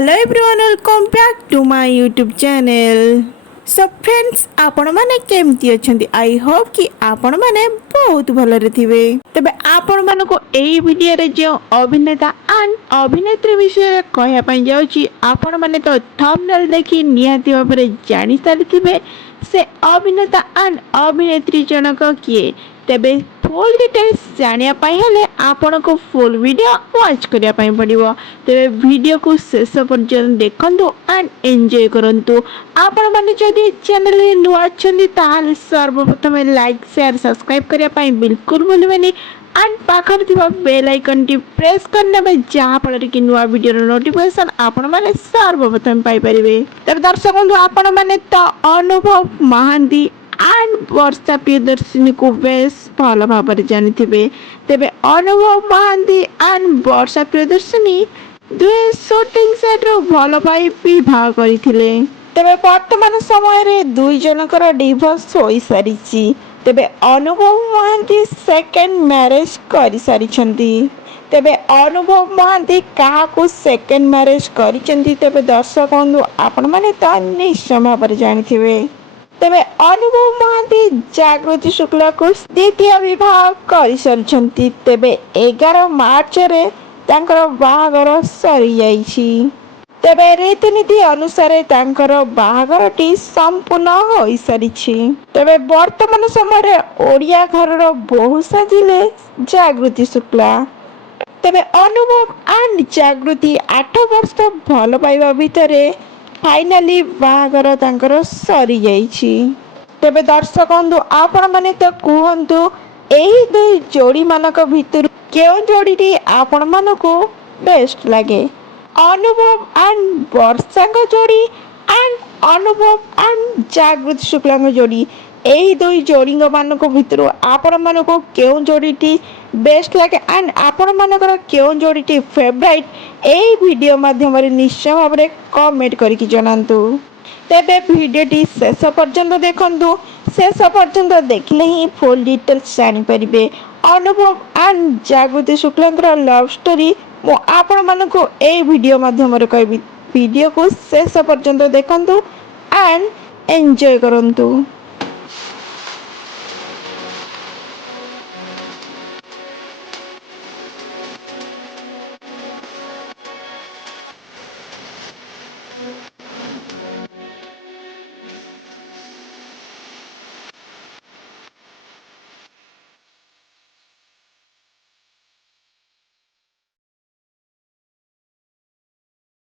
Hello everyone welcome back to my YouTube channel. So friends आपण माने केमती अछंती I hope कि आपण माने बहुत भलरे थिबे। तबे आपण माने को एई वीडियो रे जो अभिनेता एंड अभिनेत्री विषय कहया पई जाउची आपण माने तो थंबनेल देखि नियाती भाबरे जानि सारिथिबे से अभिनेता एंड अभिनेत्री जनक किए। तेबे फुल डिटेल्स जानिया पाई हेले आपण को फुल वीडियो वॉच करिया पाई पड़िबो। तेबे वीडियो को शेष पर्यंत देखंतु एंड एंजॉय करंतु। आपण माने जदि चैनल रे नुआ अछंती ताहाले सर्वप्रथम लाइक शेयर सब्सक्राइब करिया पाई बिल्कुल भूलिबेनी एंड पाखर थिबा बेल आइकन टी प्रेस करनेबे जहा फल कि नुआ वीडियो रो नोटिफिकेशन आपण माने सर्वप्रथम पाई परिबे। तब दर्शक बंधु आपण माने तो अनुभव महांती एंड वर्षा प्रियदर्शिनी को बेस भल भाव जानी तेबे अनुभव महांती एंड वर्षा प्रियदर्शिनी दुए शूटिंग सेट रो भल पाई विवाह करथिले। तेबे वर्तमान समय रे दुई जनकर डिवोर्स होई सारिछि। तेबे अनुभव महांती सेकंड मैरिज करि सारिछंती। तेबे अनुभव महांती कहा को सेकंड मैरिज करिछंती तेबे दर्शक बंधु आपण माने तो निश्चय भाव जानिथिबे। तेबे अनुभव महांती जागृति शुक्ला को द्वितीय विवाह कर सारिछंती। तेबे 11 मार्च रे तांकर बाहागर सरी जाइछि। तेबे रीतिनीति अनुसार तांकर बाहागरटी संपूर्ण होई सारिछि। तेबे वर्तमान समय रे ओडिया घरर बहु साजिले जागृति शुक्ला। तेबे अनुभव एंड जागृति 8 वर्ष भल पाइबा भितरे फाइनाली बाहागर तांकर सरी जाइछि। तेबे दर्शक बंधु आपण माने तो कहंतु एही दुई जोड़ी मानक भितर केउ जोड़ीटी आपण मानको बेस्ट लागे। अनुभव एंड वर्षांग जोड़ी एंड अनुभव एंड जागृति शुक्लांग जोड़ी एही दुई जोड़ी मानक भितर आपण मानको केउ जोड़ीटी बेस्ट लागे एंड आपण मानकर केउ जोड़ीटी फेवरेट एही वीडियो माध्यम रे निश्चय भाव रे कमेंट करके जणांतु। तेबे वीडियोटी शेष पर्यंत देखंतु। शेष पर्यंत देखले ही फुल डिटेल्स जानि परिबे। अनुभव एंड जागृति शुक्लांकर लव स्टोरी मो आपण मानको ए वीडियो माध्यम रे कहबी। वीडियो को शेष पर्यंत देखंतु एंड एंजॉय करंतु।